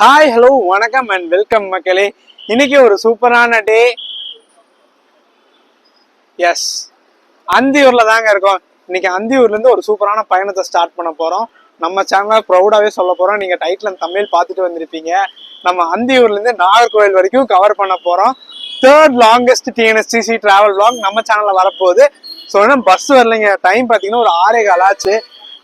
Hi hello வணக்கம் and welcome மக்களே. இன்னைக்கு ஒரு சூப்பரான டே. எஸ், அந்தியூர்ல தாங்க இருக்கோம். இன்னைக்கு அந்தியூர்ல இருந்து ஒரு சூப்பரான பயணத்தை ஸ்டார்ட் பண்ண போறோம். நம்ம சேனல் ப்ரௌடாவே சொல்ல போறோம். நீங்க டைட்டில் தமிழ் பார்த்துட்டு வந்திருப்பீங்க. நம்ம அந்தியூர்ல இருந்து நாகர்கோவில் வரைக்கும் கவர் பண்ண போறோம். Third longest TNSTC travel vlog நம்ம சேனல்ல வரப்போகுது. ஸோ பஸ் வரலைங்க. டைம் பார்த்தீங்கன்னா ஒரு 6:15 ஆச்சு.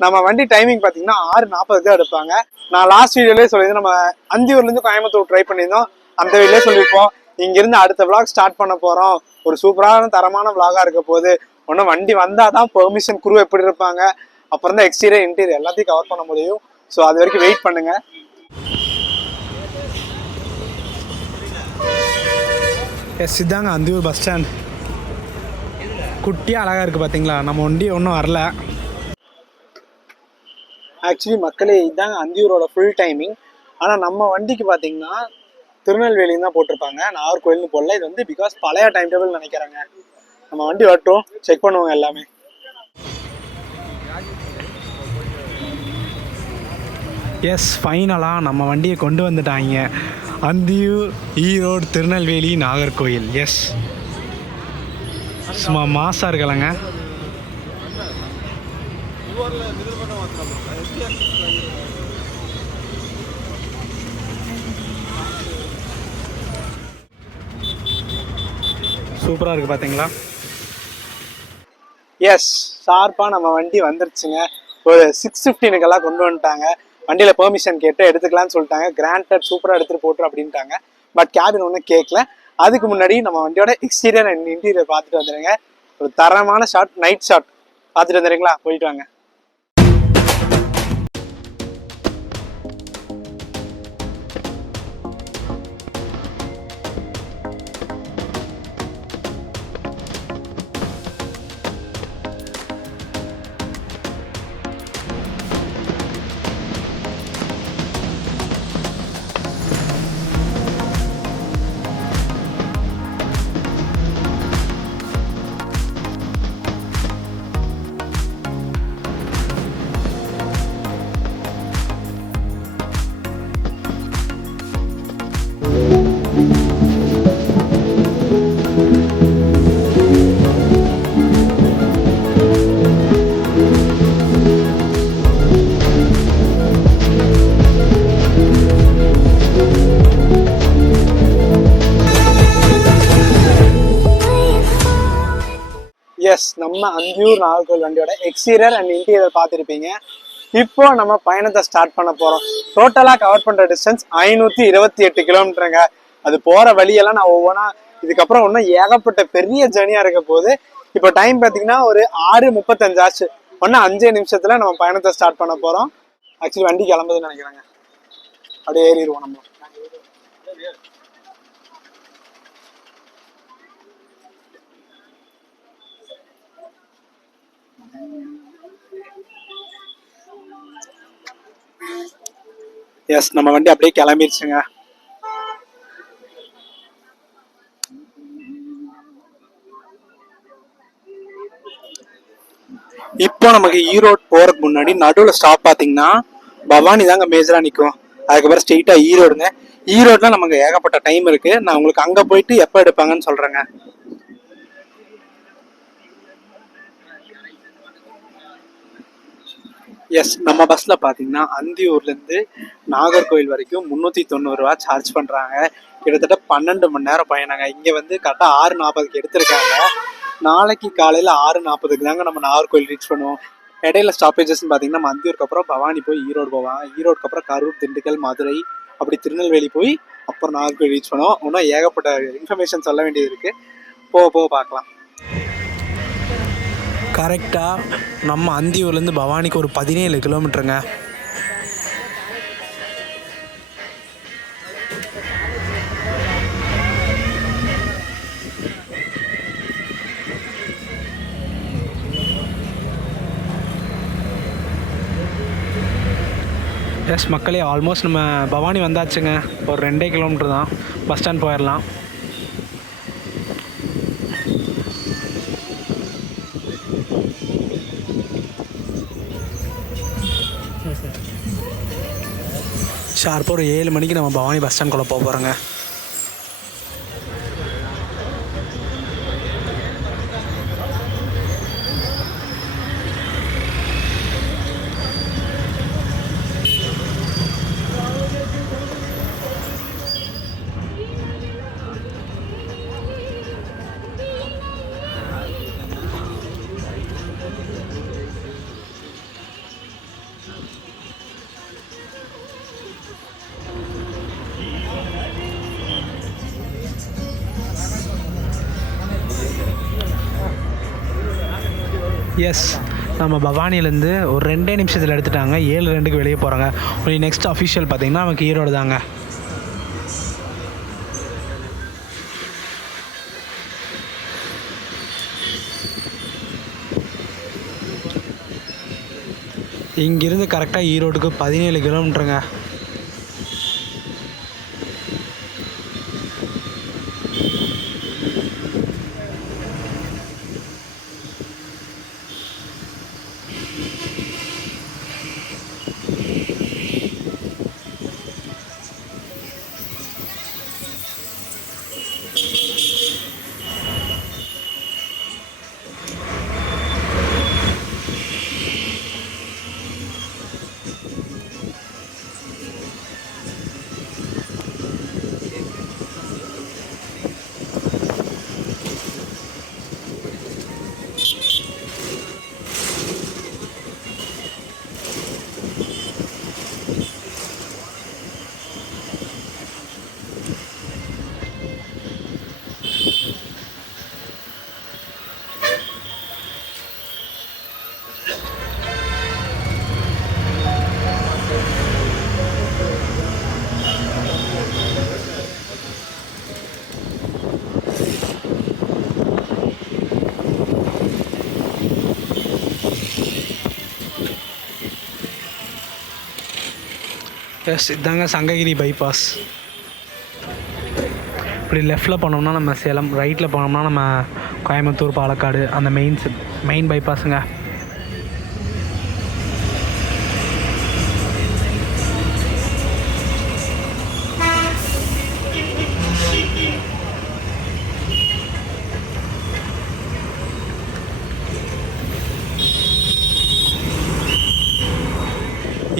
நம்ம வண்டி டைமிங் பார்த்தீங்கன்னா 6:40 தான் எடுப்பாங்க. நான் லாஸ்ட் வீடியோலேயே சொல்லியிருந்தேன், நம்ம அந்தியூர்லேருந்து கோயம்புத்தூர் ட்ரை பண்ணியிருந்தோம். அந்த வீடியோலேயே சொல்லியிருப்போம், இங்கேருந்து அடுத்த விளாக் ஸ்டார்ட் பண்ண போகிறோம். ஒரு சூப்பரான தரமான விளாகாக இருக்க போகுது. ஒன்றும் வண்டி வந்தால் தான் பெர்மிஷன் குரூ எப்படி இருப்பாங்க, அப்புறம் தான் எக்ஸ்டீரியர் இன்டீரியர் எல்லாத்தையும் கவர் பண்ண முடியும். ஸோ அது வரைக்கும் வெயிட் பண்ணுங்க. எஸ், இதாங்க அந்தியூர் பஸ் ஸ்டாண்ட். குட்டியாக அழகாக இருக்குது பார்த்தீங்களா. நம்ம வண்டி ஒன்றும் வரல. ஆக்சுவலி மக்களே, இதுதாங்க அந்தியூரோட ஃபுல் டைமிங். ஆனால் நம்ம வண்டிக்கு பார்த்தீங்கன்னா திருநெல்வேலின்னு தான் போட்டிருப்பாங்க, நாகர்கோயில்னு போடல. இது வந்து பிகாஸ் பழைய டைம் டேபிள் நினைக்கிறாங்க. நம்ம வண்டி வரட்டும், செக் பண்ணுவோங்க எல்லாமே. எஸ், ஃபைனலாக நம்ம வண்டியை கொண்டு வந்துட்டாங்க. அந்தியூர், ஈரோடு, திருநெல்வேலி, நாகர்கோயில். எஸ், சும்மா மாசாக இருக்கலங்க. சூப்பராக இருக்குது பார்த்தீங்களா. எஸ், ஷார்ப்பாக நம்ம வண்டி வந்துருச்சுங்க. ஒரு 6:15 கொண்டு வந்துட்டாங்க. வண்டியில் பெர்மிஷன் கேட்டு எடுத்துக்கலான்னு சொல்லிட்டாங்க. கிராண்டட், சூப்பராக எடுத்துகிட்டு போட்டுரு அப்படின்ட்டாங்க. பட் கேபின் ஒன்றும் கேட்கல. அதுக்கு முன்னாடி நம்ம வண்டியோட எக்ஸ்டீரியர் அண்ட் இன்டீரியர் பார்த்துட்டு வந்துடுங்க. ஒரு தரமான ஷாட், நைட் ஷாட் பார்த்துட்டு வந்துடுறீங்களா? போயிட்டு வாங்க. எஸ், நம்ம அந்தியூர் நாகர்கோவில் வண்டியோட எக்ஸ்டீரியர் அண்ட் இன்டீரியர் பார்த்துருப்பீங்க. இப்போ நம்ம பயணத்தை ஸ்டார்ட் பண்ண போகிறோம். டோட்டலாக கவர் பண்ணுற டிஸ்டன்ஸ் 528 கிலோமீட்டருங்க. அது போகிற வழியெல்லாம் நான் ஒவ்வொன்றா, இதுக்கப்புறம் ஒன்றும் ஏகப்பட்ட பெரிய ஜேர்னியாக இருக்க போகுது. இப்போ டைம் பார்த்தீங்கன்னா ஒரு 6:35 ஆச்சு. ஒன்று 5 நிமிஷத்தில் நம்ம பயணத்தை ஸ்டார்ட் பண்ண போகிறோம். ஆக்சுவலி வண்டி கிளம்புதுன்னு நினைக்கிறாங்க. அப்படியே ஏறிடுவோம் நம்ம. எஸ், நம்ம வண்டி அப்படியே கிளம்பிடுச்சுங்க. இப்போ நமக்கு ஈரோடு போறதுக்கு முன்னாடி நடுவில் ஸ்டாப் பார்த்தீங்கன்னா பவானி தாங்க மேஜரா நிற்கும். அதுக்கப்புறம் ஸ்ட்ரெயிட்டா ஈரோடுங்க. ஈரோடுல நமக்கு ஏகப்பட்ட டைம் இருக்கு. நான் உங்களுக்கு அங்க போயிட்டு எப்போ எடுப்பாங்கன்னு சொல்றேங்க. எஸ், நம்ம பஸ்ல பாத்தீங்கன்னா அந்தியூர்ல இருந்து நாகர்கோவில் வரைக்கும் 390 ரூபா சார்ஜ் பண்றாங்க. கிட்டத்தட்ட 12 மணி நேரம் பயணங்க. இங்க வந்து கரெக்டா 6:40 எடுத்திருக்காங்க. நாளைக்கு காலையில 6:40 தாங்க நம்ம நாகர்கோவில் ரீச் பண்ணுவோம். இடையில ஸ்டாப்பேஜஸ் பாத்தீங்கன்னா நம்ம அந்தியூருக்கு அப்புறம் பவானி போய் ஈரோடு போவாங்க. ஈரோடுக்கு அப்புறம் கரூர், திண்டுக்கல், மதுரை, அப்படி திருநெல்வேலி போய் அப்புறம் நாகர்கோவில் ரீச் பண்ணுவோம். இன்னும் ஏகப்பட்ட இன்ஃபர்மேஷன் சொல்ல வேண்டியது இருக்கு. போக போக பார்க்கலாம். கரெக்டாக நம்ம அந்தியூர்லேருந்து பவானிக்கு ஒரு 17 கிலோமீட்டருங்க. எஸ் மக்களே, ஆல்மோஸ்ட் நம்ம பவானி வந்தாச்சுங்க. ஒரு 2 கிலோமீட்டர் தான். பஸ் ஸ்டாண்ட் போயிடலாம். ஷார்ப்பாக ஒரு 7 மணிக்கு நம்ம பவானி பஸ் ஸ்டாண்ட்குள்ளே போக போகிறோங்க. எஸ், நம்ம பவானிலேருந்து ஒரு 2 நிமிஷத்தில் எடுத்துட்டாங்க. 7:02 வெளியே போகிறாங்க. ஒரு நெக்ஸ்ட் அஃபிஷியல் பார்த்திங்கன்னா நமக்கு ஈரோடு தாங்க. இங்கிருந்து கரெக்டாக ஈரோடுக்கு 17 கிலோமீட்டருங்க. எஸ், இதாங்க சங்ககிரி பைபாஸ். இப்படி லெஃப்டில் போனோம்னா நம்ம சேலம், ரைட்டில் போனோம்னா நம்ம கோயம்புத்தூர், பாலக்காடு, அந்த மெயின் பைபாஸுங்க.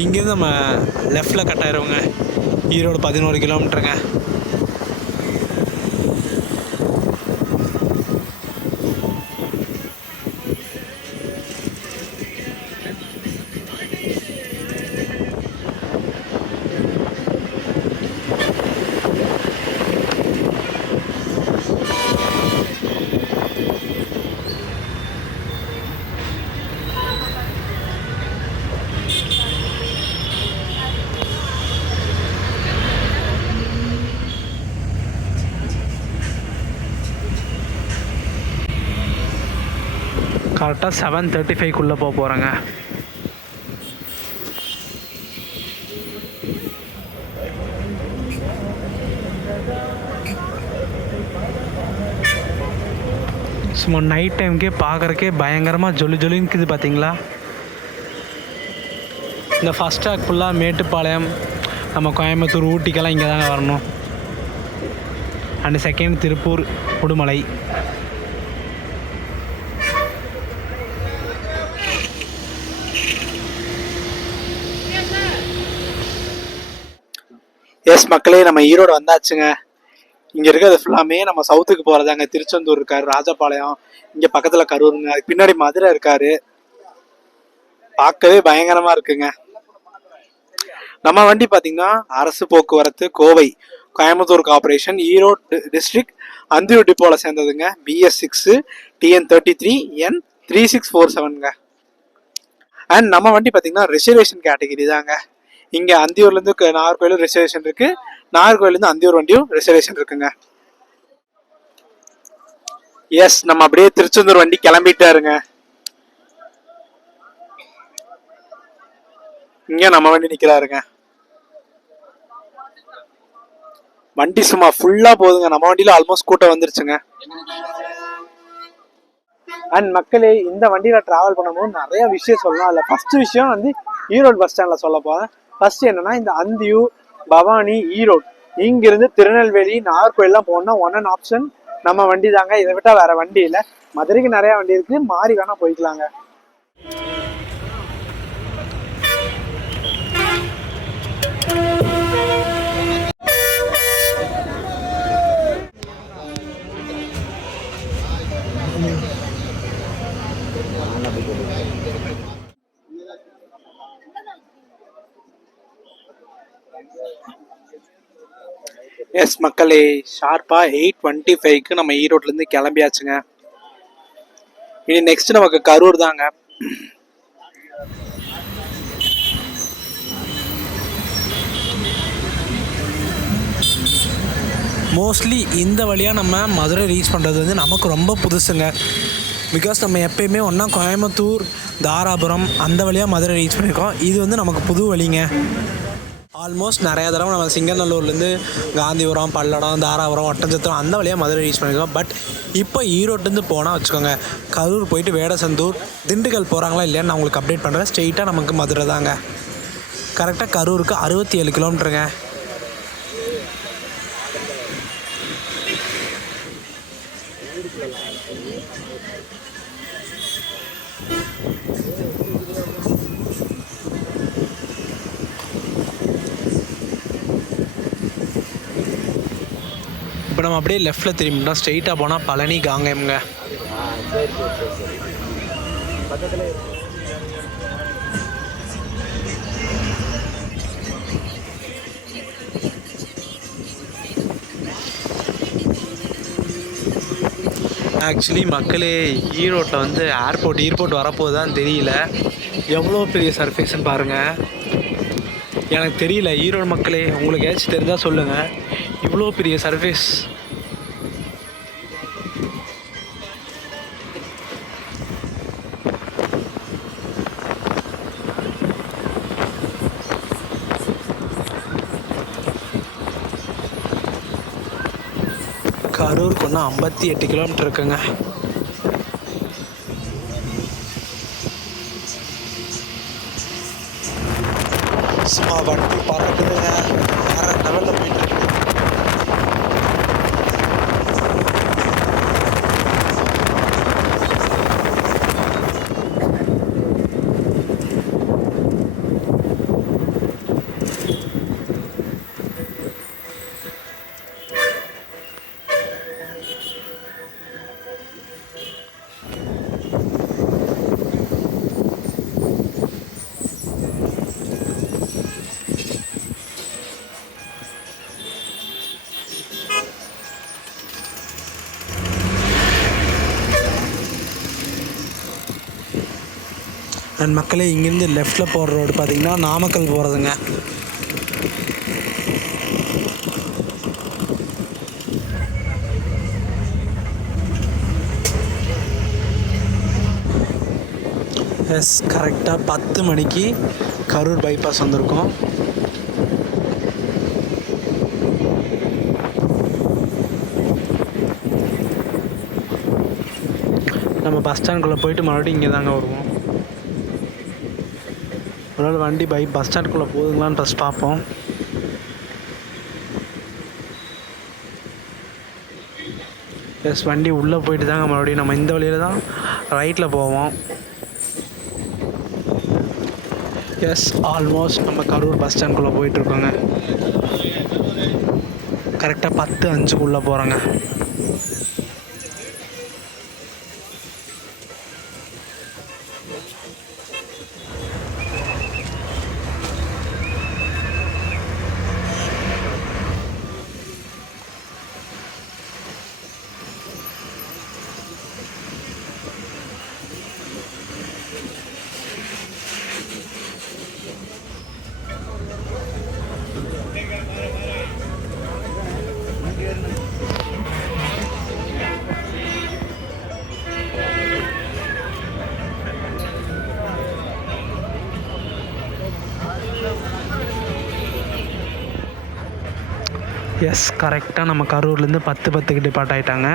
இங்கேருந்து நம்ம லெஃப்டில் கட் ஆயிடுவோங்க. ஈரோடு 11 கிலோமீட்டருங்க. கரெக்டாக 7:35 போக போகிறேங்க. சும்மா நைட் டைமுக்கே பார்க்குறக்கே பயங்கரமாக ஜொலின்னு இருக்குது பார்த்தீங்களா. இந்த ஃபஸ்ட் ட்ராக் ஃபுல்லாக மேட்டுப்பாளையம், நம்ம கோயம்புத்தூர், ஊட்டிக்கெல்லாம் இங்கே தாங்க வரணும். And second Tiruppur, Udumalai. Yes மக்களே, நம்ம ஈரோடு வந்தாச்சுங்க. இங்கே இருக்கிறது ஃபுல்லாமே நம்ம சவுத்துக்கு போகிறதாங்க. திருச்செந்தூர் இருக்காரு, ராஜபாளையம், இங்கே பக்கத்தில் கரூருங்க, அதுக்கு பின்னாடி மதுரை இருக்காரு. பார்க்கவே பயங்கரமாக இருக்குங்க. நம்ம வண்டி பார்த்தீங்கன்னா அரசு போக்குவரத்து கோவை கோயம்புத்தூர் கார்பரேஷன் ஈரோடு டிஸ்ட்ரிக்ட் அந்தியூர் டிப்போவில் சேர்ந்ததுங்க. BS6 TN33 N3647ங்க. அண்ட் நம்ம வண்டி பார்த்தீங்கன்னா ரிசர்வேஷன் கேட்டகிரி தாங்க. இங்கே அந்தியூர்லேருந்து நாகர்கோயிலும் ரிசர்வேஷன் இருக்குது, நாகர்கோயிலேருந்து அந்தியூர் வண்டியும் ரிசர்வேஷன் இருக்குங்க. எஸ், நம்ம அப்படியே திருச்செந்தூர் வண்டி கிளம்பிட்டாருங்க. இங்க நம்ம வண்டி நிக்கிறாருங்க. வண்டி சும்மா ஃபுல்லா போகுதுங்க. நம்ம வண்டியில ஆல்மோஸ்ட் கூட்டம் வந்துருச்சுங்க. அண்ட் மக்களே, இந்த வண்டியில டிராவல் பண்ணும்போது நிறைய விஷயம் சொல்லலாம். அதில் ஃபர்ஸ்ட் விஷயம் வந்து ஈரோடு பஸ் ஸ்டாண்ட்ல சொல்ல போறேன். ஃபர்ஸ்ட் என்னன்னா, இந்த அந்தியூர் பவானி, ஈரோடு, இங்கிருந்து திருநெல்வேலி, நாகர்கோயிலாம் போகணும்னா ஒன் அண்ட் ஆப்ஷன் நம்ம வண்டி தாங்க. இதை விட்டா வேற வண்டி இல்லை. மதுரைக்கு நிறைய வண்டி இருக்கு, மாறி வேணா போய்க்கலாங்க. எஸ் மக்களே, ஷார்ப்பா 8:25க்கு நம்ம ஈரோட்ல இருந்து கிளம்பியாச்சுங்க. இனி நெக்ஸ்ட் நமக்கு கரூர் தாங்க. மோஸ்ட்லி இந்த வழியாக நம்ம மதுரை ரீச் பண்ணுறது வந்து நமக்கு ரொம்ப புதுசுங்க. பிகாஸ் நம்ம எப்பயுமே ஒன்றா கோயம்புத்தூர், தாராபுரம் அந்த வழியாக மதுரை ரீச் பண்ணியிருக்கோம். இது வந்து நமக்கு புது வழிங்க. ஆல்மோஸ்ட் நிறையா தடவை நம்ம சிங்கநல்லூர்லேருந்து காந்திபுரம், பல்லடம், தாராபுரம், ஒட்டஞ்சத்திரம் அந்த வழியாக மதுரை ரீச் பண்ணியிருக்கோம். பட் இப்போ ஈரோட்லேருந்து போனால் வச்சுக்கோங்க, கரூர் போயிட்டு வேடசந்தூர், திண்டுக்கல் போகிறாங்களா இல்லையான்னு நான் உங்களுக்கு அப்டேட் பண்ணுறேன். ஸ்ட்ரெயிட்டாக நமக்கு மதுரை தாங்க. கரெக்டாக கரூருக்கு 67 கிலோமீட்டருங்க. இப்போ நம்ம அப்படியே லெஃப்ட்டில் திரும்பிட்டோம். ஸ்ட்ரெயிட்டாக போனால் பழனி, காங்கேயம்ங்க. ஆக்சுவலி மக்களே, ஈரோட்டில் வந்து ஏர்போர்ட் வரப்போகுதான்னு தெரியல. எவ்வளோ பெரிய சர்ஃபேஸ்ன்னு பாருங்கள். எனக்கு தெரியல ஈரோடு மக்களே, உங்களுக்கு ஏதாச்சும் தெரிஞ்சால் சொல்லுங்கள். இவ்வளோ பெரிய சர்ஃபேஸ். கரூருக்கு ஒன்று 58 கிலோமீட்டர் இருக்குங்க. சும்மா வண்டி பறக்குதுங்க, வேற லெவலில் போயிட்டு இருக்கு. அண்ட் மக்களே, இங்கேருந்து லெஃப்டில் போகிற ரோடு பார்த்திங்கன்னா நாமக்கல் போகிறதுங்க. எஸ், கரெக்டாக 10 மணிக்கு கரூர் பைபாஸ் வந்திருக்கோம். நம்ம பஸ் ஸ்டாண்டுக்குள்ளே போயிட்டு மறுபடியும் இங்கே தாங்க வருவோம். ஒரு நாள் வண்டி பஸ் ஸ்டாண்டுக்குள்ளே போகுதுங்களான்னு ஃபஸ்ட் பார்ப்போம். எஸ், வண்டி உள்ளே போயிட்டு தாங்க மறுபடியும் நம்ம இந்த வழியில் தான் ரைட்டில் போவோம். எஸ், ஆல்மோஸ்ட் நம்ம கரூர் பஸ் ஸ்டாண்டுக்குள்ளே போயிட்டுருக்கோங்க. கரெக்டாக 10:05 போகிறோங்க. எஸ், கரெக்டாக நம்ம கரூர்லேருந்து 10:10க்கு டிபார்ட் ஆகிட்டாங்க.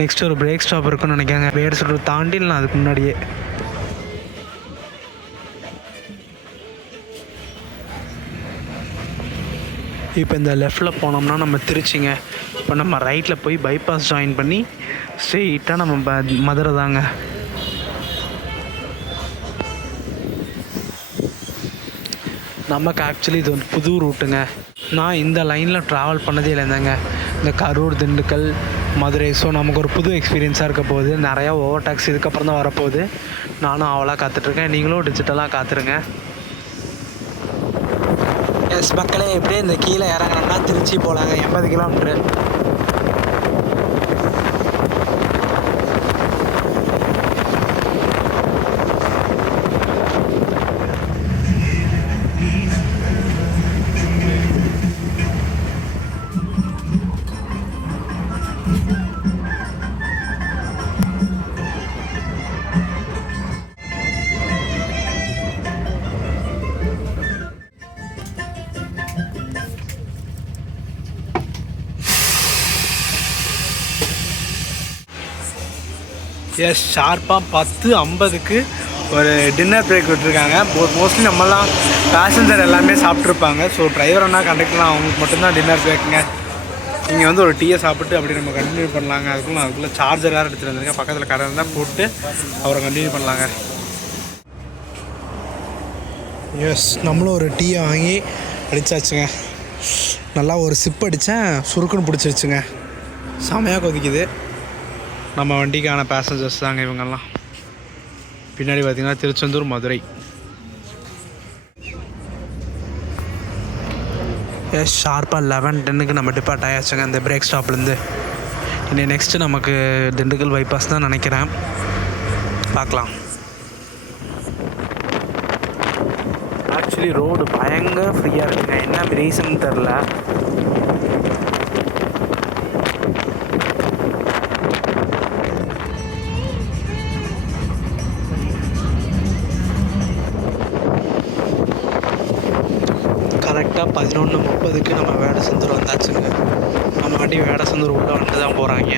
நெக்ஸ்ட் ஒரு பிரேக் ஸ்டாப் இருக்குன்னு நினைக்காங்க. வேடசந்தூர் தாண்டிலாம் அதுக்கு முன்னாடியே. இப்போ இந்த லெஃப்டில் போனோம்னா நம்ம திருச்சிங்க. இப்போ நம்ம ரைட்டில் போய் பைபாஸ் ஜாயின் பண்ணி ஸ்ட்ரெயிட்டாக நம்ம மதுரை தாங்க. நமக்கு ஆக்சுவலி இது வந்து புது ரூட்டுங்க. நான் இந்த லைனில் ட்ராவல் பண்ணதே இல்லைங்க, இந்த கரூர், திண்டுக்கல், மதுரை. ஸோ நமக்கு ஒரு புது எக்ஸ்பீரியன்ஸாக இருக்க போகுது. நிறையா ஓவர் டேக்ஸ் இதுக்கப்புறம் தான் வரப்போகுது. நானும் அவளாக காத்துட்ருக்கேன், நீங்களும் டிஜிட்டலாக காத்துருங்க. எஸ் மக்களே, எப்படியே இந்த கீழே இறங்கினோம்னா திருச்சி போகலாங்க. 80 கிலோமீட்ரு. எஸ், ஷார்ப்பாக 10:50க்கு ஒரு டின்னர் பிரேக் விட்டுருக்காங்க. மோஸ்ட்லி நம்மலாம் பேசஞ்சர் எல்லாமே சாப்பிட்ருப்பாங்க. ஸோ டிரைவர்னா கண்டக்டர்லாம் அவங்களுக்கு மட்டும்தான் டின்னர் பிரேக்குங்க. நீங்கள் வந்து ஒரு டீயை சாப்பிட்டு அப்படி நம்ம கண்டினியூ பண்ணலாங்க. அதுக்குள்ளே சார்ஜர் வேறு எடுத்துகிட்டு வந்துருங்க. பக்கத்தில் கடை இருந்தால் போட்டு அவரை கண்டினியூ பண்ணலாங்க. எஸ், நம்மளும் ஒரு டீயை வாங்கி அடித்தாச்சுங்க. நல்லா ஒரு சிப் அடித்தேன், சுருக்குன்னு பிடிச்சிருச்சுங்க. செமையாக கொதிக்குது. நம்ம வண்டிக்கான பேசஞ்சர்ஸ் தாங்க இவங்கெல்லாம். பின்னாடி பார்த்திங்கன்னா திருச்செந்தூர், மதுரை. எஸ், ஷார்ப்பாக 11:10க்கு நம்ம டிபார்ட் ஆயாச்சுங்க இந்த பிரேக் ஸ்டாப்லேருந்து. இனி நெக்ஸ்ட்டு நமக்கு திண்டுக்கல் பைபாஸ் தான் நினைக்கிறேன். பார்க்கலாம். ஆக்சுவலி ரோடு பயங்கர ஃப்ரீயாக இருக்குங்க. என்ன ரீசன் தெரில. கரெக்டாக 11:30க்கு நம்ம வேடசந்தூர் வந்தாச்சுங்க. நம்ம வண்டி வேடசந்தூர் உள்ளே வந்துட்டு தான் போகிறாங்க,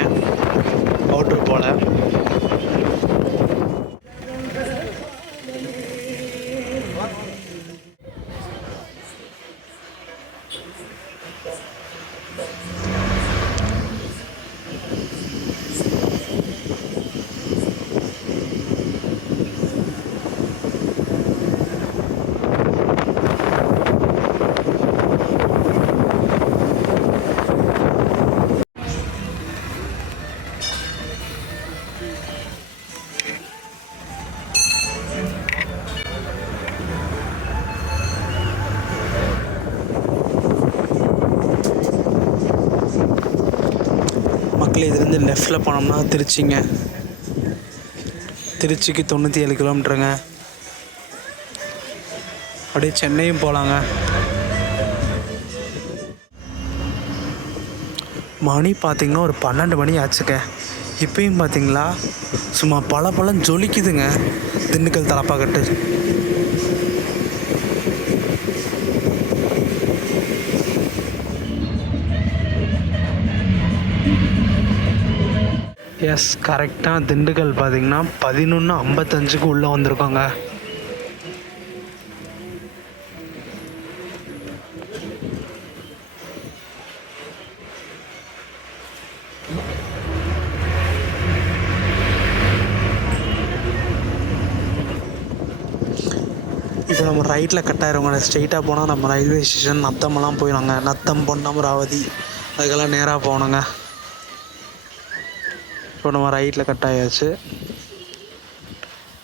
அவுட்ரு போல். இதுலேருந்து லெஃப்டில் போனோம்னா திருச்சிங்க. திருச்சிக்கு 97 கிலோமீட்டருங்க. அப்படியே சென்னையும் போகலாங்க. மணி பார்த்திங்கன்னா ஒரு 12 மணி ஆச்சுங்க. இப்பயும் பார்த்திங்களா சும்மா பல ஜொலிக்குதுங்க திண்டுக்கல் தலப்பாக்கட்டு. எஸ், கரெக்டாக திண்டுக்கல் பார்த்திங்கன்னா 11:55க்கு உள்ளே வந்திருக்கோங்க. இப்போ நம்ம ரைட்டில் கட்டாயிருவோங்க. ஸ்ட்ரெயிட்டாக போனால் நம்ம ரயில்வே ஸ்டேஷன் நத்தமெல்லாம் போயிடுவாங்க. நத்தம், பொன்னமராவதி அதுக்கெல்லாம் நேராக போகணுங்க. இப்போ நம்ம ரைட்டில் கட் ஆயாச்சு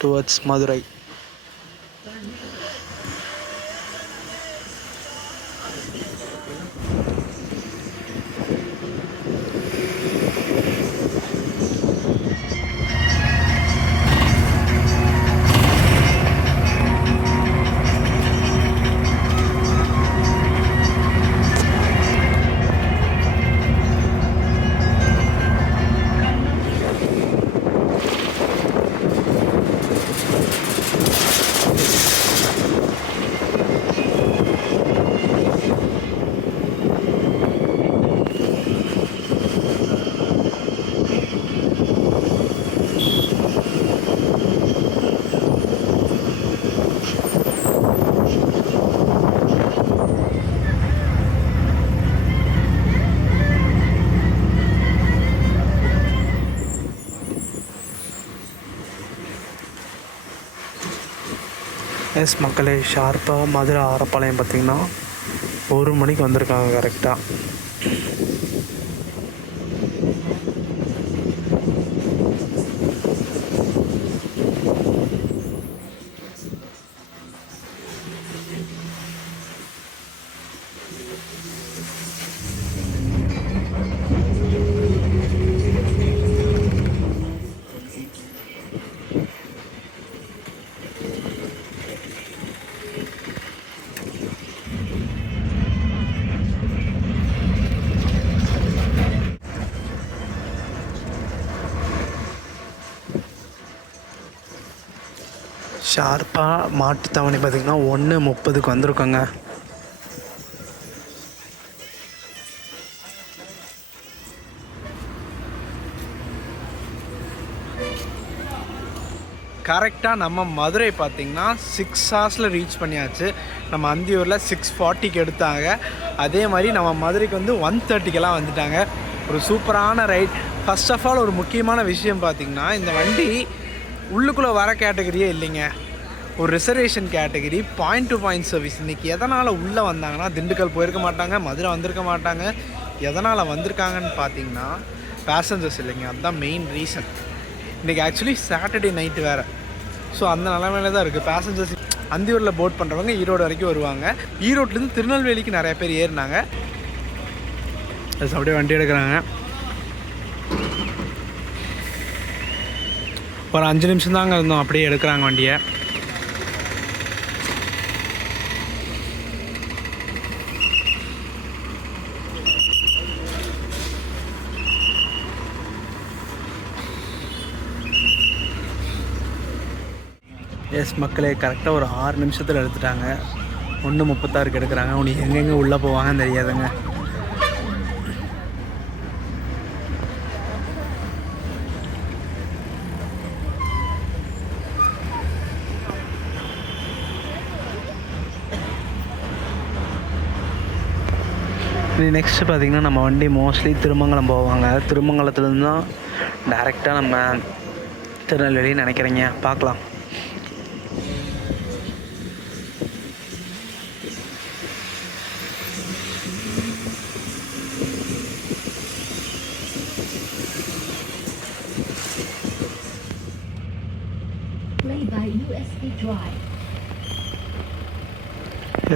டுவர்ட்ஸ் மதுரை. எஸ் மக்களே, ஷார்ப்பாக மதுரை ஆரப்பாளையம் பார்த்திங்கன்னா 1 மணிக்கு வந்திருக்காங்க கரெக்டாக. ஷார்ப்பாக மாட்டுத்தாவணி பார்த்திங்கன்னா 1:30 வந்திருக்கோங்க. கரெக்டாக நம்ம மதுரை பார்த்திங்கன்னா 6 ஹவர்ஸில் ரீச் பண்ணியாச்சு. நம்ம அந்தியூரில் 6:40க்கு எடுத்தாங்க. அதே மாதிரி நம்ம மதுரைக்கு வந்து 1:30க்கெல்லாம் வந்துட்டாங்க. ஒரு சூப்பரான ரைட். ஃபஸ்ட் ஆஃப் ஆல் ஒரு முக்கியமான விஷயம் பார்த்திங்கன்னா, இந்த வண்டி உள்ளுக்குள்ளே வர கேட்டகரியே இல்லைங்க, ஒரு reservation category, point to point service. இன்றைக்கி எதனால் உள்ளே வந்தாங்கன்னா, திண்டுக்கல் போயிருக்க மாட்டாங்க, மதுரை வந்திருக்க மாட்டாங்க. எதனால் வந்திருக்காங்கன்னு பார்த்தீங்கன்னா பேசஞ்சர்ஸ் இல்லைங்க, அதுதான் மெயின் ரீசன். இன்றைக்கி ஆக்சுவலி சாட்டர்டே நைட்டு வேறு. ஸோ அந்த நிலமையில தான் இருக்குது. பேசஞ்சர்ஸ் அந்தியூரில் போட் பண்ணுறவங்க ஈரோடு வரைக்கும் வருவாங்க. ஈரோட்லேருந்து திருநெல்வேலிக்கு நிறைய பேர் ஏறினாங்க. அப்படியே வண்டி எடுக்கிறாங்க. ஒரு 5 நிமிஷம் தாங்க இருந்தோம், அப்படியே எடுக்கிறாங்க வண்டியை. எஸ் மக்களே, கரெக்டாக ஒரு 6 நிமிஷத்தில் எடுத்துட்டாங்க. 1:36க்கு எடுக்கிறாங்க. உனக்கு எங்கெங்கே உள்ளே போவாங்கன்னு தெரியாதுங்க. நெக்ஸ்ட்டு பார்த்திங்கன்னா நம்ம வண்டி மோஸ்ட்லி திருமங்கலம் போவாங்க. திருமங்கலத்துலேருந்து தான் டைரெக்டாக நம்ம திருநெல்வேலின்னு நினைக்கிறேங்க. பார்க்கலாம்.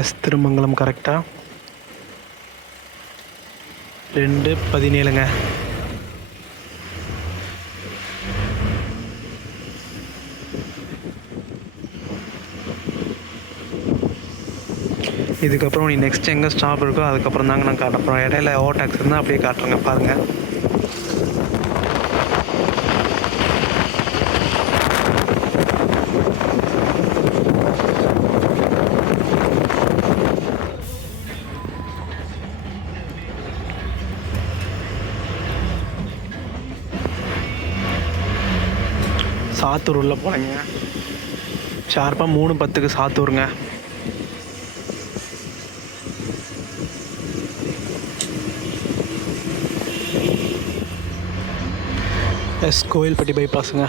எஸ், திருமங்கலம் கரெக்டாக 2:17ங்க. இதுக்கப்புறம் நீ நெக்ஸ்ட் எங்கே ஸ்டாப் இருக்கோ அதுக்கப்புறம் தாங்க நான் காட்ட போகிறேன். இடையில ஓவர் டாக்ஸ் இருந்தால் அப்படியே காட்டுறேங்க, பாருங்கள். சாத்தூர் உள்ள போனீங்க. ஷார்ப்பாக 3:10க்கு சாத்தூருங்க. எஸ், கோயில்பட்டி பைபாஸுங்க.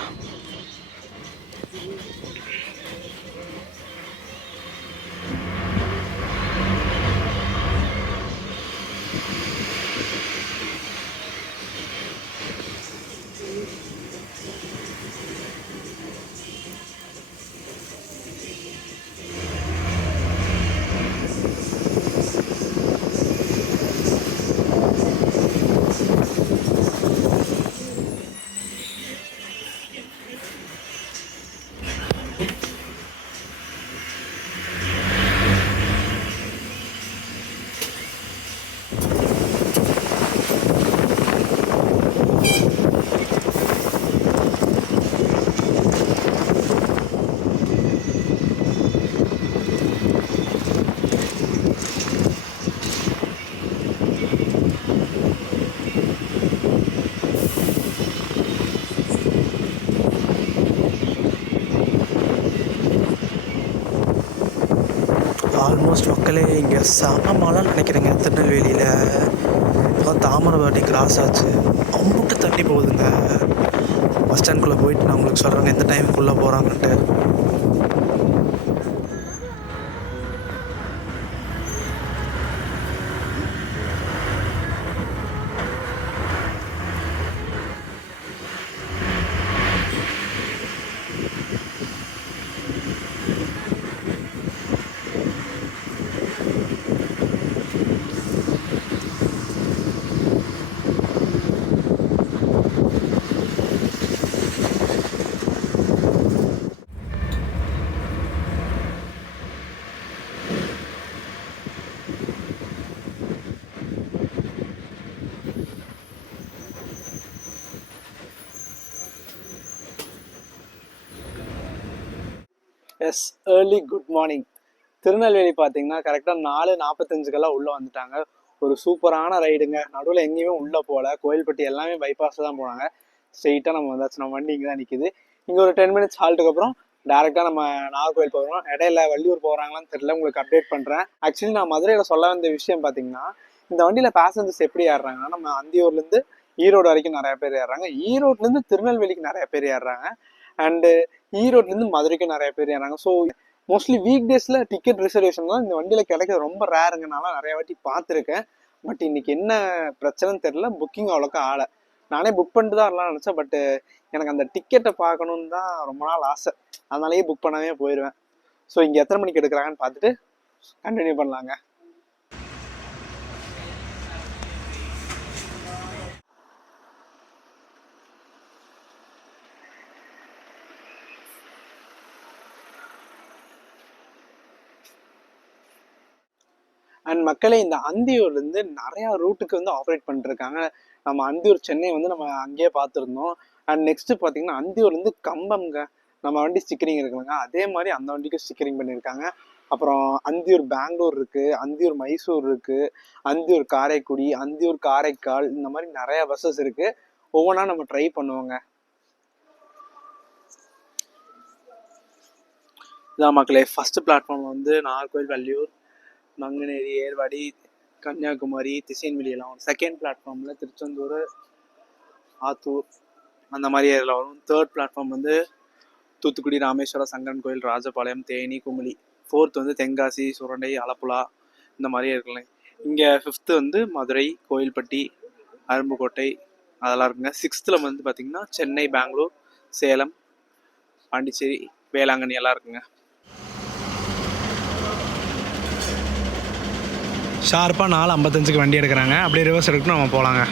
ஆல்மோஸ்ட் மக்களே இங்கே சமமாலாம் நினைக்கிறேங்க. திருநெல்வேலியில் இப்போ தாமிரபரணி கிராஸ் ஆச்சு, அம்புட்டு தண்ணி போகுதுங்க. பஸ் ஸ்டாண்ட்குள்ளே போயிட்டு நான் உங்களுக்கு சொல்கிறேங்க எந்த டைமுக்குள்ளே போகிறாங்கன்ட்டு. Yes, early good morning. Tirunelveli பார்த்தீங்கன்னா கரெக்டாக 4:45 உள்ளே வந்துட்டாங்க. ஒரு சூப்பரான ரைடுங்க. நடுவில் எங்கேயுமே உள்ளே போகல. கோயில்பட்டி எல்லாமே பைபாஸில் தான் போனாங்க. ஸ்ட்ரெயிட்டாக நம்ம வந்தாச்சு. நம்ம வண்டி இங்கே தான் நிற்கிது. இங்கே ஒரு 10 மினிட்ஸ் ஹால்ட்டுக்கு அப்புறம் டேரெக்டாக நம்ம நாகர்கோவில் போகிறோம். இடையில வள்ளியூர் போகிறாங்களான்னு தெரியல, உங்களுக்கு அப்டேட் பண்ணுறேன். ஆக்சுவலி நான் மதுரையில் சொல்ல வந்த விஷயம் பார்த்தீங்கன்னா, இந்த வண்டியில் பேசஞ்சர்ஸ் எப்படி ஏறுறாங்கன்னா, நம்ம அந்தியூர்லேருந்து ஈரோடு வரைக்கும் நிறைய பேர் ஏறுறாங்க, ஈரோட்லேருந்து திருநெல்வேலிக்கு நிறைய பேர் ஏறுறாங்க, அண்டு ஈரோட்லேருந்து மதுரைக்கும் நிறைய பேர் ஏறாங்க. ஸோ மோஸ்ட்லி வீக் டேஸில் டிக்கெட் ரிசர்வேஷன் தான் இந்த வண்டியில் கிடைக்கிறது ரொம்ப ரேருங்கனால நிறைய வாட்டி பார்த்துருக்கேன். பட் இன்னைக்கு என்ன பிரச்சனைன்னு தெரியல, புக்கிங் அவ்வளோக்கா ஆளை. நானே புக் பண்ணிட்டு தான் வரலாம்னு நினச்சேன். பட்டு எனக்கு அந்த டிக்கெட்டை பார்க்கணுன்னு தான் ரொம்ப நாள் ஆசை. அதனாலேயே புக் பண்ணாமே போயிடுவேன். ஸோ இங்கே எத்தனை மணிக்கு எடுக்கிறாங்கன்னு பார்த்துட்டு கண்டினியூ பண்ணலாங்க. அண்ட் மக்களே, இந்த அந்தியூர்லேருந்து நிறையா ரூட்டுக்கு வந்து ஆப்ரேட் பண்ணிட்டுருக்காங்க. நம்ம அந்தியூர் சென்னை வந்து நம்ம அங்கேயே பார்த்துருந்தோம். அண்ட் நெக்ஸ்ட்டு பார்த்தீங்கன்னா அந்தியூர்லேருந்து கம்பம்ங்க. நம்ம வண்டி ஸ்டிக்கரிங் இருக்குதுங்க, அதே மாதிரி அந்த வண்டிக்கு ஸ்டிக்கரிங் பண்ணியிருக்காங்க. அப்புறம் அந்தியூர் பெங்களூர் இருக்குது, அந்தியூர் மைசூர் இருக்குது, அந்தியூர் காரைக்குடி, அந்தியூர் காரைக்கால், இந்த மாதிரி நிறையா பஸ்ஸஸ் இருக்குது. ஒவ்வொன்றா நம்ம ட்ரை பண்ணுவோங்க. இதான் மக்களே, ஃபஸ்ட்டு பிளாட்ஃபார்ம் வந்து நாகர்கோவில், வள்ளியூர், நங்குநேரி, ஏர்வாடி, கன்னியாகுமரி, திசைன்வெளி எல்லாம் வரும். செகண்ட் பிளாட்ஃபார்மில் திருச்செந்தூர், ஆத்தூர், அந்த மாதிரி ஏரியாவில் வரும். தேர்ட் பிளாட்ஃபார்ம் வந்து தூத்துக்குடி, ராமேஸ்வரம், சங்கரன் கோயில், ராஜபாளையம், தேனி, குமுளி. ஃபோர்த் வந்து தென்காசி, சுரண்டை, ஆலப்புழா, இந்த மாதிரி இருக்குல்ல. இங்கே ஃபிஃப்த்து வந்து மதுரை, கோயில்பட்டி, அரும்புக்கோட்டை, அதெல்லாம் இருக்குங்க. சிக்ஸ்த்தில் வந்து பார்த்திங்கன்னா சென்னை, பெங்களூர், சேலம், பாண்டிச்சேரி, வேளாங்கண்ணி எல்லாம் இருக்குங்க. ஷார்ப்பாக 4:55 வண்டி எடுக்கிறாங்க. அப்படியே ரிவர்ஸ் எடுக்கணும், நம்ம போகலாங்க.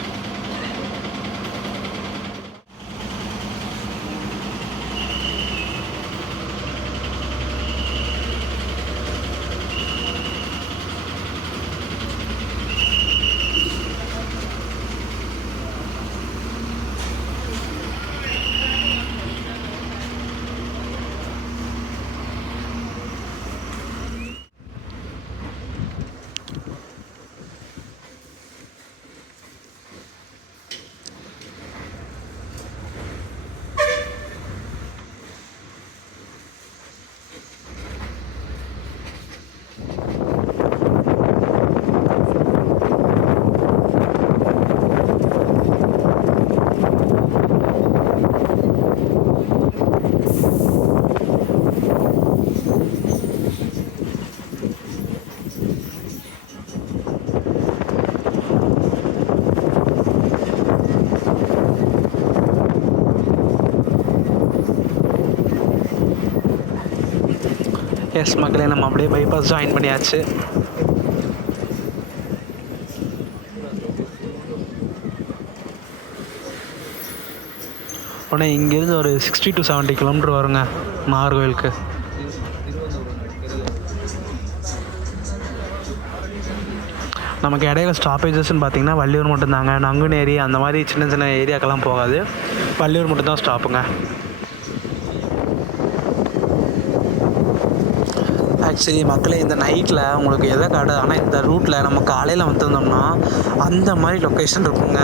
எஸ் மக்களே, நம்ம அப்படியே பைபாஸ் ஜாயின் பண்ணியாச்சு. உடனே இங்கேருந்து ஒரு 60 to 70 கிலோமீட்டர் வருங்க நாகர்கோவிலுக்கு. நமக்கு இடையில ஸ்டாப்பேஜஸ்ன்னு பார்த்தீங்கன்னா வள்ளியூர் மட்டும்தாங்க. நங்குநேரி அந்த மாதிரி சின்ன சின்ன ஏரியாக்கெல்லாம் போகாது, வள்ளியூர் மட்டும்தான் ஸ்டாப்புங்க. ஆக்சுவலி மக்களே, இந்த நைட்டில் உங்களுக்கு எதை காடு, ஆனால் இந்த ரூட்டில் நம்ம காலையில் வந்திருந்தோம்னா அந்த மாதிரி லொக்கேஷன் இருக்குங்க.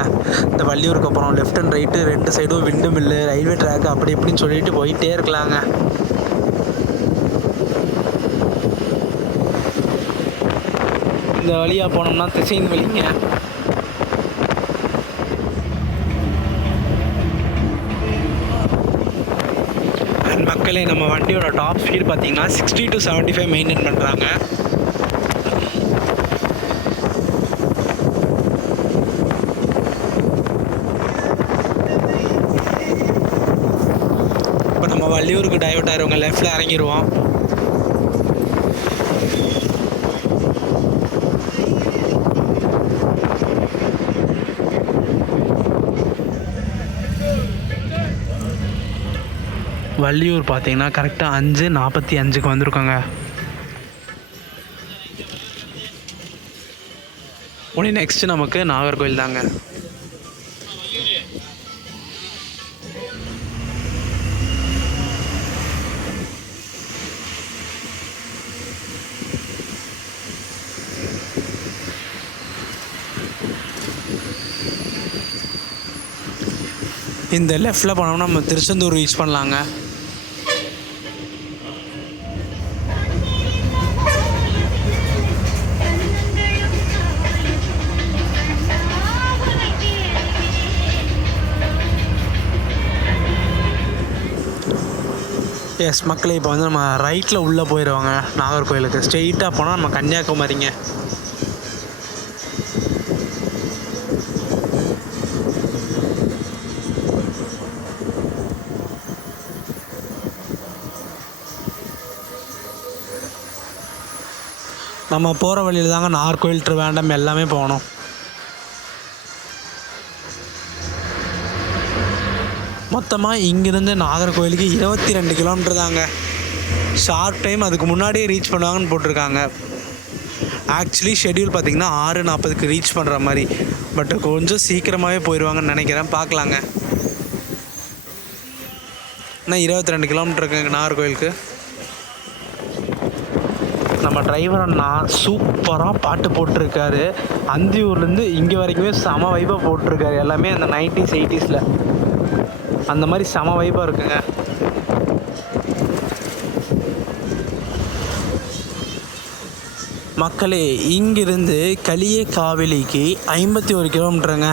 இந்த வள்ளியூருக்கு அப்புறம் லெஃப்ட் அண்ட் ரைட்டு 2 சைடும் விண்டு மில்லு, ரயில்வே ட்ராக், அப்படி இப்படின்னு சொல்லிட்டு போயிட்டே இருக்கலாங்க. இந்த வழியாக போனோம்னா திசைன்வெளிங்க. மக்களே, நம்ம வண்டியோட டாப் ஸ்பீட் பார்த்தீங்கன்னா 60 to 75 மெயின்டைன் பண்ணுறாங்க. இப்போ நம்ம வள்ளியூருக்கு டைவர்ட் ஆகிறவங்க லெஃப்டில் இறங்கிடுவோம். வள்ளியூர் பார்த்தீங்கன்னா கரெக்டாக 5:45 வந்திருக்கோங்க. உடனே நெக்ஸ்ட்டு நமக்கு நாகர்கோவில் தாங்க. இந்த லெஃப்டில் போனோம்னா நம்ம திருச்செந்தூர் ரீச் பண்ணலாங்க. எஸ் மக்களே, இப்போ வந்து நம்ம ரைட்டில் உள்ளே போயிடுவாங்க நாகர்கோயிலுக்கு. ஸ்ட்ரெயிட்டாக போனால் நம்ம கன்னியாகுமரிங்க. நம்ம போகிற வழியில் தாங்க நாகர்கோயில், திருவேண்டம் எல்லாமே போகணும். மொத்தமாக இங்கேருந்து நாகர்கோயிலுக்கு 22 கிலோமீட்டர் தாங்க. ஷார்ப் டைம் அதுக்கு முன்னாடியே ரீச் பண்ணுவாங்கன்னு போட்டிருக்காங்க. ஆக்சுவலி ஷெட்யூல் பார்த்திங்கன்னா 6:40க்கு ரீச் பண்ணுற மாதிரி, பட் கொஞ்சம் சீக்கிரமாகவே போயிடுவாங்கன்னு நினைக்கிறேன். பார்க்கலாங்க. ஆனால் 22 கிலோமீட்டர் இருக்குங்க நாகர்கோயிலுக்கு. நம்ம டிரைவர் அண்ணா சூப்பராக பாட்டு போட்டிருக்காரு. அந்தியூர்லேருந்து இங்கே வரைக்குமே செம வைப்பாக போட்டிருக்காரு. எல்லாமே அந்த 90s 80s அந்த மாதிரி செம வைப்பாக இருக்குங்க. மக்களே, இங்கிருந்து களியக்காவிலிக்கு 51 கிலோமீட்டருங்க.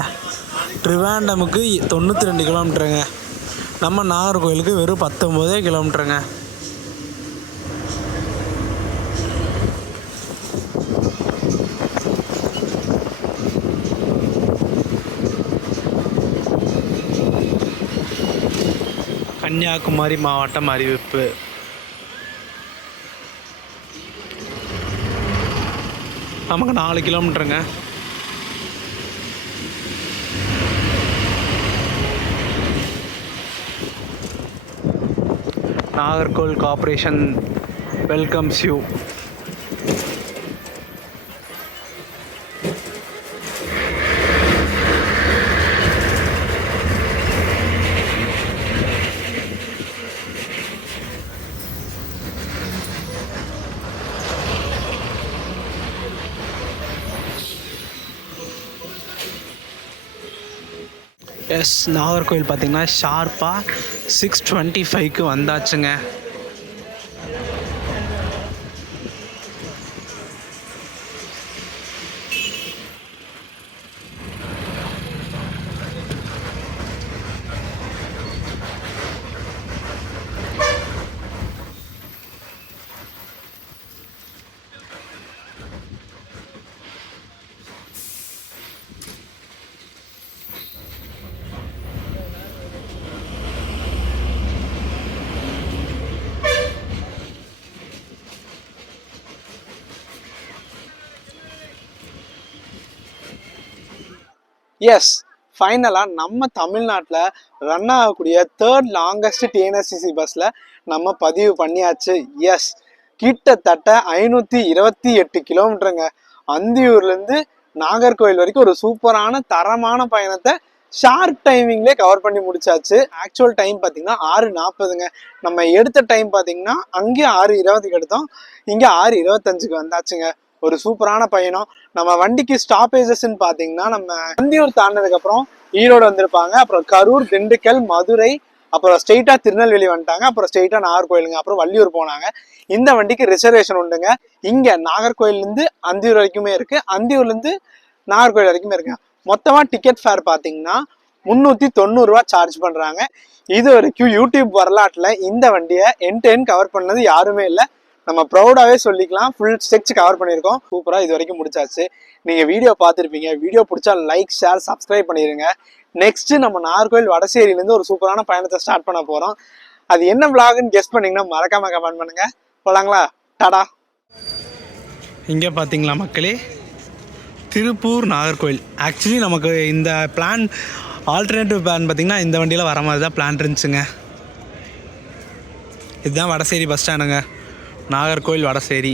ட்ரிவாண்டமுக்கு 92 கிலோமீட்டருங்க. நம்ம நாகர்கோயிலுக்கு வெறும் 19 கிலோமீட்டருங்க. கன்னியாகுமரி மாவட்டம் அறிவிப்பு. நமக்கு 4 கிலோமீட்டருங்க. Nagercoil corporation welcomes you. Yes, Nagercoil பார்த்திங்கன்னா ஷார்ப்பாக 6:25க்கு வந்தாச்சுங்க. எஸ், ஃபைனலாக நம்ம தமிழ்நாட்டில் ரன் ஆகக்கூடிய 3rd லாங்கஸ்ட் டிஎன்எஸ்டிசி பஸ்ஸில் நம்ம பதிவு பண்ணியாச்சு. எஸ், கிட்டத்தட்ட 528 கிலோமீட்டருங்க. அந்தியூர்லேருந்து நாகர்கோவில் வரைக்கும் ஒரு சூப்பரான தரமான பயணத்தை ஷார்ப் டைமிங்லேயே கவர் பண்ணி முடிச்சாச்சு. ஆக்சுவல் டைம் பார்த்தீங்கன்னா 6:40ங்க. நம்ம எடுத்த டைம் பார்த்தீங்கன்னா அங்கே 6:20க்கு எடுத்தோம், இங்கே 6:25க்கு வந்தாச்சுங்க. ஒரு சூப்பரான பயணம். நம்ம வண்டிக்கு ஸ்டாப்பேஜஸ்ன்னு பார்த்தீங்கன்னா நம்ம அந்தியூர் தாண்டினதுக்கப்புறம் ஈரோடு வந்திருப்பாங்க, அப்புறம் கரூர், திண்டுக்கல், மதுரை, அப்புறம் ஸ்ட்ரெயிட்டாக திருநெல்வேலி வந்துட்டாங்க, அப்புறம் ஸ்ட்ரெயிட்டாக நாகர்கோயிலுங்க, அப்புறம் வள்ளியூர் போனாங்க. இந்த வண்டிக்கு ரிசர்வேஷன் உண்டுங்க. இங்கே நாகர்கோயிலேருந்து அந்தியூர் வரைக்குமே இருக்குது, அந்தியூர்லேருந்து நாகர்கோயில் வரைக்குமே இருக்குங்க. மொத்தமாக டிக்கெட் ஃபேர் பார்த்தீங்கன்னா 390 ரூபா சார்ஜ் பண்ணுறாங்க. இது வரைக்கும் யூடியூப் வரலாற்றில் இந்த வண்டியை எண்ட் டு எண்ட் கவர் பண்ணது யாருமே இல்லை. நம்ம ப்ரௌடாகவே சொல்லிக்கலாம். ஃபுல் ஸ்ட்ரெச் கவர் பண்ணியிருக்கோம். சூப்பராக இது வரைக்கும் முடிச்சாச்சு. நீங்கள் வீடியோ பார்த்துருப்பீங்க. வீடியோ பிடிச்சா லைக், ஷேர், சப்ஸ்கிரைப் பண்ணிடுங்க. நெக்ஸ்ட்டு நம்ம நாகர்கோவில் வடசேரியிலேருந்து ஒரு சூப்பரான பயணத்தை ஸ்டார்ட் பண்ண போகிறோம். அது என்ன விளாகுன்னு கெஸ் பண்ணிங்கன்னா மறக்காமல் கமெண்ட் பண்ணுங்கள். போகலாங்களா? டாடா. இங்கே பார்த்தீங்களா மக்களே, திருப்பூர் நாகர்கோவில். ஆக்சுவலி நமக்கு இந்த பிளான், ஆல்டர்னேட்டிவ் பிளான் பார்த்திங்கன்னா இந்த வண்டியில் வர மாதிரி தான் பிளான் இருந்துச்சுங்க. இதுதான் வடசேரி பஸ் ஸ்டாண்டுங்க, நாகர்கோவில் வடசேரி.